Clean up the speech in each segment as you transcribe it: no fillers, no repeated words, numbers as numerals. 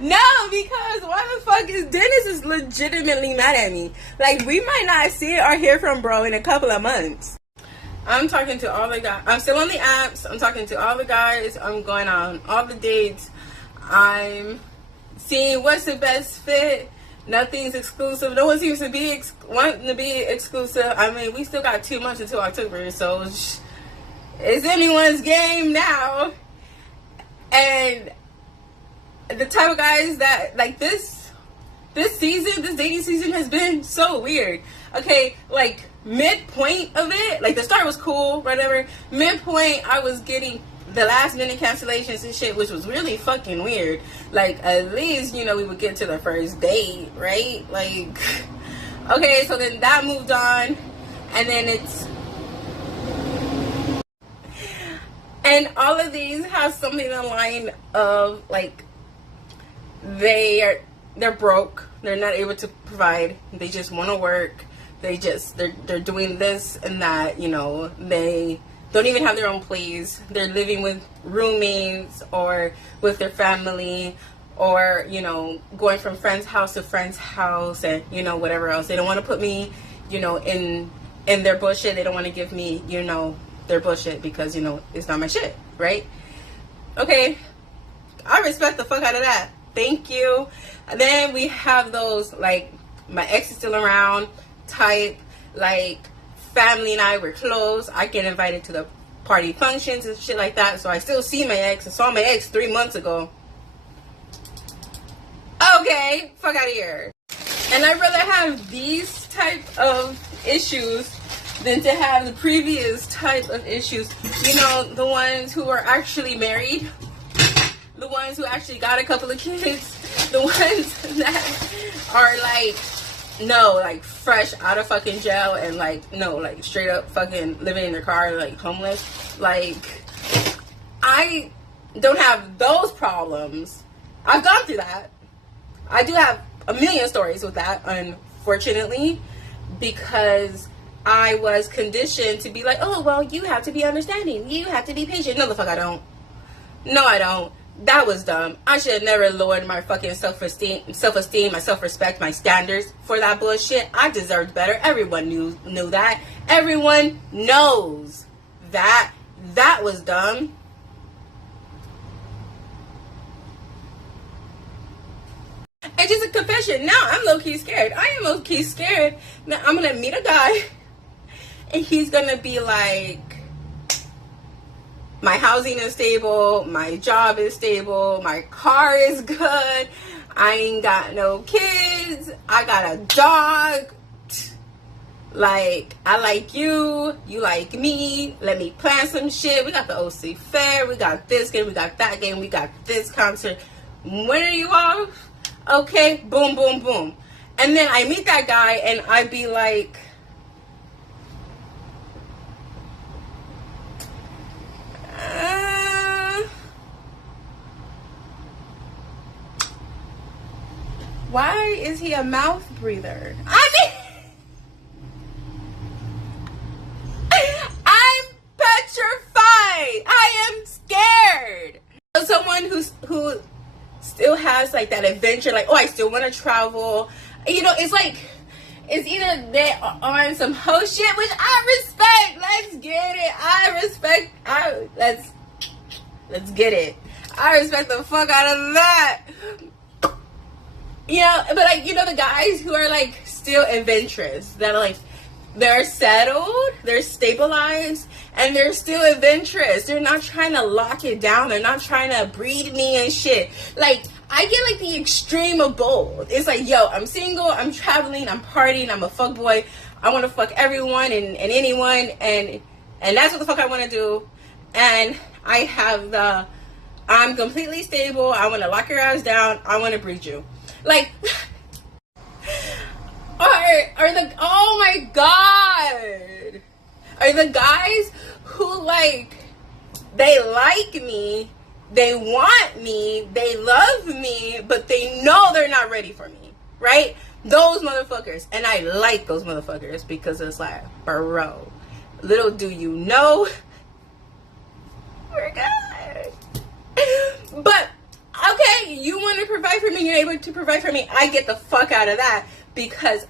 No, because why the fuck is Dennis is legitimately mad at me? Like, we might not see or hear from bro in a couple of months. I'm talking to all the guys. I'm still on the apps. I'm talking to all the guys. I'm going on all the dates. I'm seeing what's the best fit. Nothing's exclusive. No one seems to be wanting to be exclusive. I mean, we still got 2 months until October, so it's anyone's game now. And the type of guys that, like, this season, this dating season has been so weird. Okay, like, midpoint of it, like, the start was cool, whatever. Midpoint, I was getting the last minute cancellations and shit, which was really fucking weird. Like, at least, you know, we would get to the first date, right? Like, okay, so then that moved on, and then and all of these have something in the line of, like, they're broke, they're not able to provide, they just want to work, they're doing this and that, you know, they don't even have their own place, they're living with roommates or with their family, or, you know, going from friend's house to friend's house, and, you know, whatever else. They don't want to put me, you know, in their bullshit. They don't want to give me, you know, their bullshit, because, you know, it's not my shit, right? Okay, I respect the fuck out of that. Thank you. And then we have those, like, my ex is still around type, like, family and I were close. I get invited to the party functions and shit like that, so I still see my ex. I saw my ex 3 months ago. Okay, fuck out of here. And I'd rather have these type of issues than to have the previous type of issues. You know, the ones who are actually married, the ones who actually got a couple of kids, the ones that are like, no, like fresh out of fucking jail, and like, no, like straight up fucking living in their car, like homeless. Like, I don't have those problems. I've gone through that. I do have a million stories with that, unfortunately, because I was conditioned to be like, oh, well, you have to be understanding. You have to be patient. No, the fuck I don't. No, I don't. That was dumb. I should have never lowered my fucking self-esteem, my self-respect, my standards for that bullshit. I deserved better. Everyone knew that. Everyone knows that. That was dumb. And just a confession. Now I'm low-key scared. I am low-key scared. Now I'm gonna meet a guy, and he's gonna be like, my housing is stable, my job is stable, my car is good, I ain't got no kids, I got a dog, like, I like you, you like me, let me plan some shit, we got the OC Fair, we got this game, we got that game, we got this concert, when are you off? Okay, boom, boom, boom. And then I meet that guy, and I be like, why is he a mouth breather? I mean, I'm petrified. I am scared. Someone who still has like that adventure, like, oh, I still want to travel. You know, it's like, it's either they're on some hoe shit, which I respect. Let's get it. Let's get it. I respect the fuck out of that. You know, but like, you know, the guys who are like still adventurous, that are like, they're settled, they're stabilized, and they're still adventurous. They're not trying to lock it down. They're not trying to breed me and shit. Like, I get like the extreme of both. It's like, yo, I'm single, I'm traveling, I'm partying, I'm a fuck boy. I want to fuck everyone and anyone, and that's what the fuck I want to do. And I have I'm completely stable. I want to lock your ass down. I want to breed you. Like, are the, oh my god, are the guys who, like, they like me, they want me, they love me, but they know they're not ready for me, right? Those motherfuckers. And I like those motherfuckers, because it's like, bro, little do you know, we're good. But okay, you want to provide for me, you're able to provide for me, I get the fuck out of that, because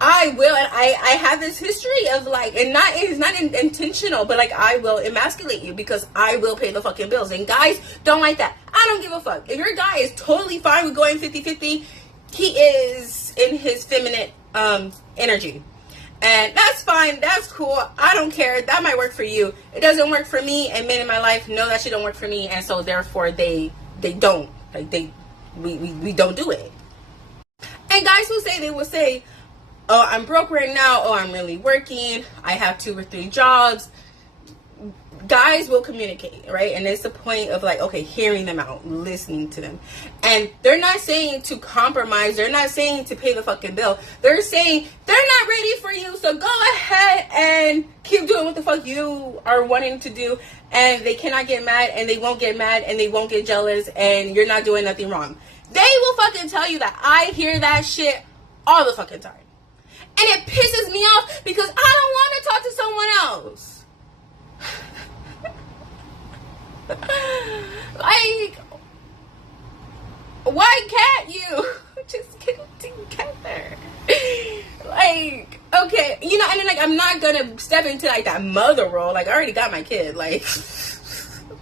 I will, and I have this history of like, and it's not intentional, but like, I will emasculate you because I will pay the fucking bills. And guys don't like that. I don't give a fuck. If your guy is totally fine with going 50-50, he is in his feminine energy. And that's fine. That's cool. I don't care. That might work for you. It doesn't work for me, and men in my life know that shit don't work for me, and so therefore they don't. Like, we don't do it. And guys who say, they will say, oh, I'm broke right now. Oh, I'm really working. I have 2 or 3 jobs. Guys will communicate, right? And it's the point of like, okay, hearing them out, listening to them. And they're not saying to compromise. They're not saying to pay the fucking bill. They're saying they're not ready for you. So go ahead and keep doing what the fuck you are wanting to do. And they cannot get mad, and they won't get mad, and they won't get jealous, and you're not doing nothing wrong. They will fucking tell you that. I hear that shit all the fucking time. And it pisses me off because I don't want to talk to someone else. Like, why can't you just get it together? Like, okay, you know, and then like, I'm not gonna step into like that mother role. Like, I already got my kid. Like, fuck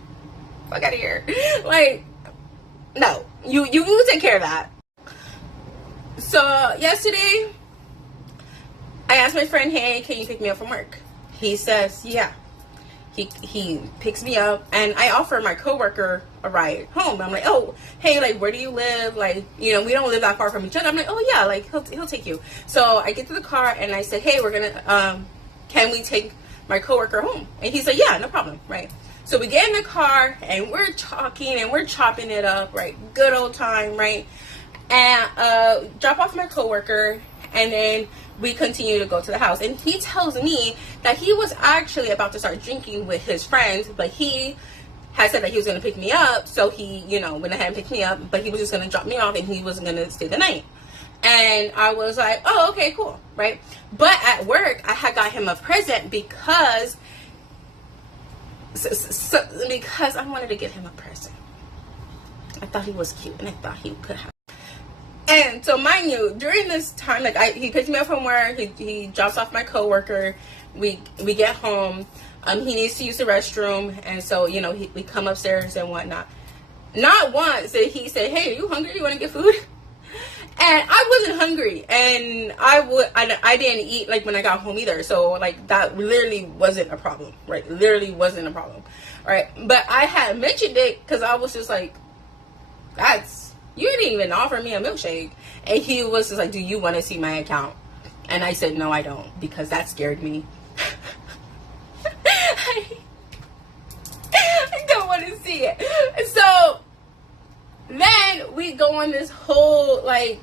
out of here. Like, no, you take care of that. So yesterday, I asked my friend, hey, can you pick me up from work? He says, yeah. He picks me up, and I offer my coworker a ride home. I'm like, oh, hey, like, where do you live? Like, you know, we don't live that far from each other. I'm like, oh yeah, like, he'll take you. So I get to the car, and I said, hey, we're gonna, can we take my coworker home? And he said, yeah, no problem, right? So we get in the car, and we're talking, and we're chopping it up, right? Good old time, right? And drop off my coworker, and then we continue to go to the house. And he tells me that he was actually about to start drinking with his friends, but he had said that he was going to pick me up. So he, you know, went ahead and picked me up, but he was just going to drop me off, and he wasn't going to stay the night. And I was like, oh, okay, cool, right? But at work, I had got him a present because I wanted to get him a present. I thought he was cute, and I thought he could have. And so, mind you, during this time, like, he picked me up from work. He drops off my coworker. We get home. He needs to use the restroom, and so, you know, we come upstairs and whatnot. Not once did he say, "Hey, are you hungry? You want to get food?" And I wasn't hungry, and I didn't eat like when I got home either. So like, that literally wasn't a problem, right? Literally wasn't a problem, right? But I had mentioned it because I was just like, you didn't even offer me a milkshake. And he was just like, do you want to see my account? And I said, no, I don't, because that scared me. I don't want to see it. So then we go on this whole like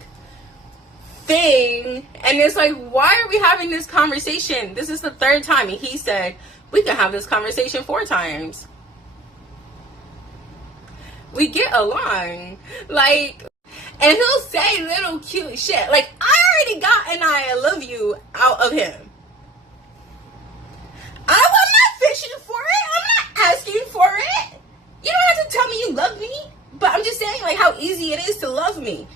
thing, and it's like, why are we having this conversation? This is the 3rd time. And he said, we can have this conversation 4 times. We get along, like, and he'll say little cute shit. Like, I already got an I love you out of him. I'm not fishing for it. I'm not asking for it. You don't have to tell me you love me. But I'm just saying, like, how easy it is to love me.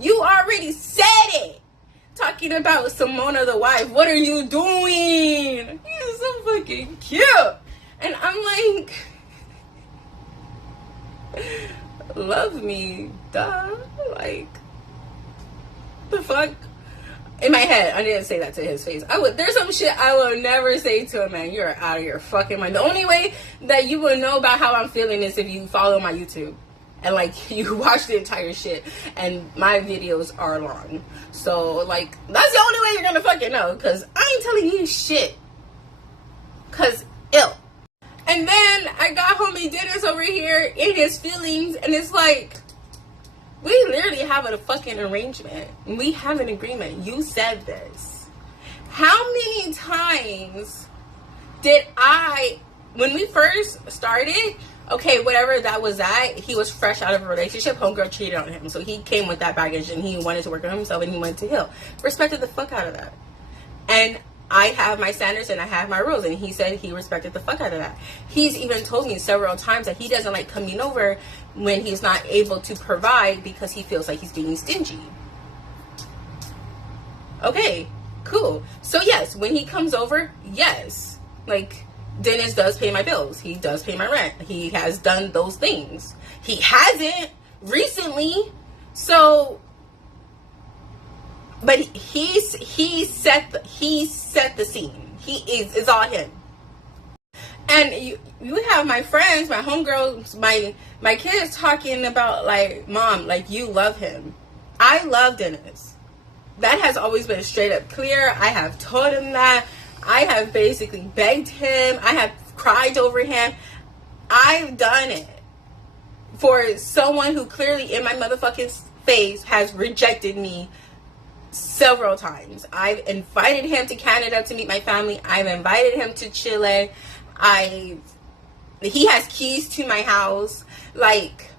You already said it. Talking about Simona the wife. What are you doing? He's so fucking cute. And I'm like, love me, duh. Like, the fuck? In my head, I didn't say that to his face. There's some shit I will never say to a man. You're out of your fucking mind. The only way that you will know about how I'm feeling is if you follow my YouTube. And, like, you watch the entire shit. And my videos are long. So, like, that's the only way you're gonna fucking know. Because I ain't telling you shit. Because, ill. And then I got home, he did this over here in his feelings. And it's like, we literally have a fucking arrangement. We have an agreement. You said this. How many times did when we first started, okay, whatever that was he was fresh out of a relationship, homegirl cheated on him. So he came with that baggage and he wanted to work on himself and he wanted to heal. Respected the fuck out of that. And I have my standards and I have my rules, and he said he respected the fuck out of that. He's even told me several times that he doesn't like coming over when he's not able to provide because he feels like he's being stingy. Okay, cool. So yes, when he comes over, yes, like, Dennis does pay my bills. He does pay my rent. He has done those things. He hasn't recently. So, but he set the scene. It's all him. And you have my friends, my homegirls, my kids talking about, like, Mom, like, you love him. I love Dennis. That has always been straight up clear. I have told him that. I have basically begged him. I have cried over him. I've done it for someone who clearly in my motherfucking face has rejected me several times. I've invited him to Canada to meet my family. I've invited him to Chile. He has keys to my house. Like,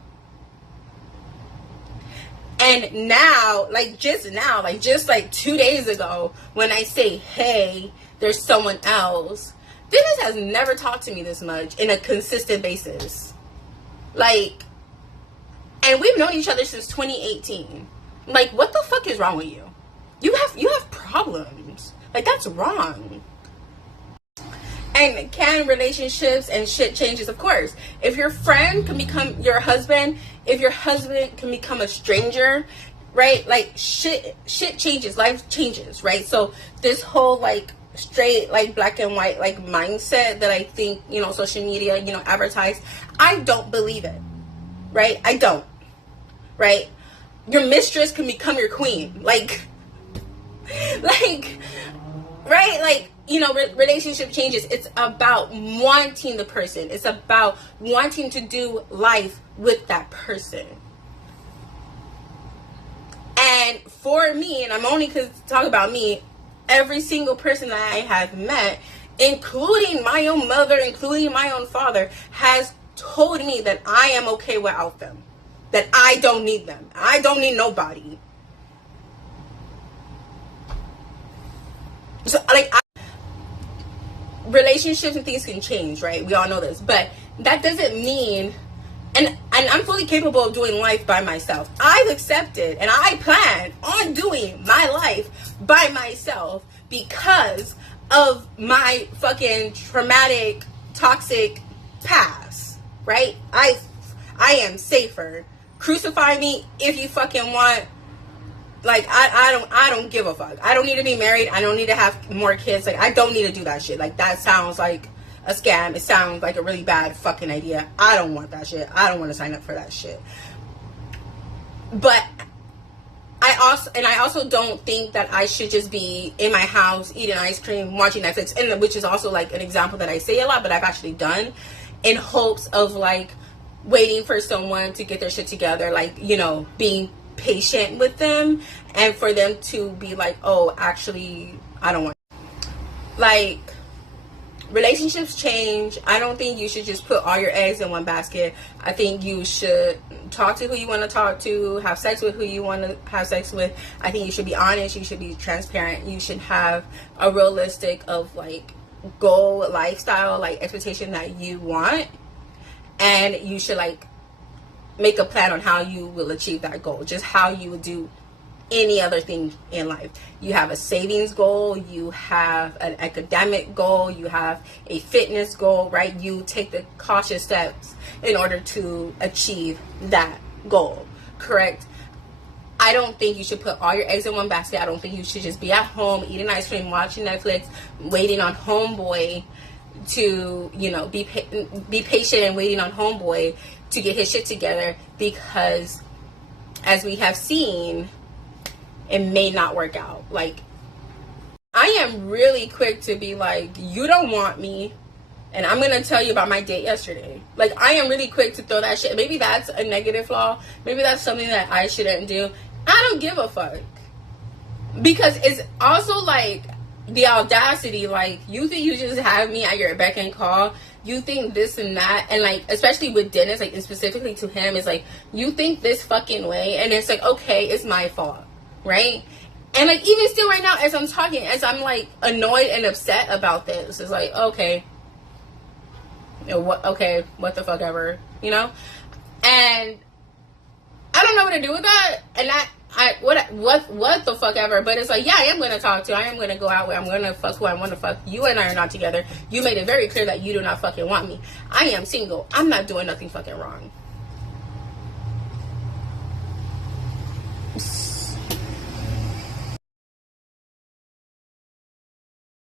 and now, just 2 days ago, when I say, hey, there's someone else, Dennis has never talked to me this much in a consistent basis. Like, and we've known each other since 2018. Like, what the fuck is wrong with you? You have problems. Like, that's wrong. And can relationships and shit changes? Of course. If your friend can become your husband, if your husband can become a stranger, right? Like, shit changes, life changes, right? So this whole, like, straight, like, black and white, like, mindset that I think, social media, advertise, I don't believe it, right? I don't, right? Your mistress can become your queen, like, right? Like, relationship changes. It's about wanting the person. It's about wanting to do life with that person. And for me, and I'm only talk about me, every single person that I have met, including my own mother, including my own father, has told me that I am okay without them. That I don't need them. I don't need nobody. So, like, relationships and things can change, right? We all know this. But that doesn't mean, and I'm fully capable of doing life by myself. I've accepted and I plan on doing my life by myself because of my fucking traumatic, toxic past, right? I am safer. Crucify me if you fucking want. Like, I don't give a fuck. I don't need to be married. I don't need to have more kids. Like, I don't need to do that shit. Like, that sounds like a scam. It sounds like a really bad fucking idea. I don't want that shit. I don't want to sign up for that shit. But I also don't think that I should just be in my house eating ice cream, watching Netflix, and which is also, like, an example that I say a lot, but I've actually done in hopes of, like, waiting for someone to get their shit together, like, being patient with them, and for them to be like, oh, actually, I don't want, like, relationships change. I don't think you should just put all your eggs in one basket. I think you should talk to who you want to talk to, have sex with who you want to have sex with. I think you should be honest, you should be transparent, you should have a realistic of, like, goal, lifestyle, like, expectation that you want, and you should, like, make a plan on how you will achieve that goal, just how you would do any other thing in life. You have a savings goal, you have an academic goal, you have a fitness goal, right? You take the cautious steps in order to achieve that goal, correct? I don't think you should put all your eggs in one basket. I don't think you should just be at home eating ice cream, watching Netflix, waiting on homeboy to, be patient and waiting on homeboy to get his shit together, because as we have seen, it may not work out. Like, I am really quick to be like, you don't want me, and I'm gonna tell you about my date yesterday. Like, I am really quick to throw that shit. Maybe that's a negative flaw. Maybe that's something that I shouldn't do. I don't give a fuck, because it's also like the audacity. Like, you think you just have me at your beck and call. You think this and that, and, like, especially with Dennis, like, and specifically to him, it's like, you think this fucking way, and it's like, okay, it's my fault, right? And, like, even still right now, as I'm talking, as I'm, like, annoyed and upset about this, it's like, okay, what the fuck ever, And I don't know what to do with that. And what the fuck ever. But it's like, yeah, I am going to talk to you. I am going to go out with. I'm going to fuck who I want to fuck. You and I are not together. You made it very clear that you do not fucking want me. I am single. I'm not doing nothing fucking wrong.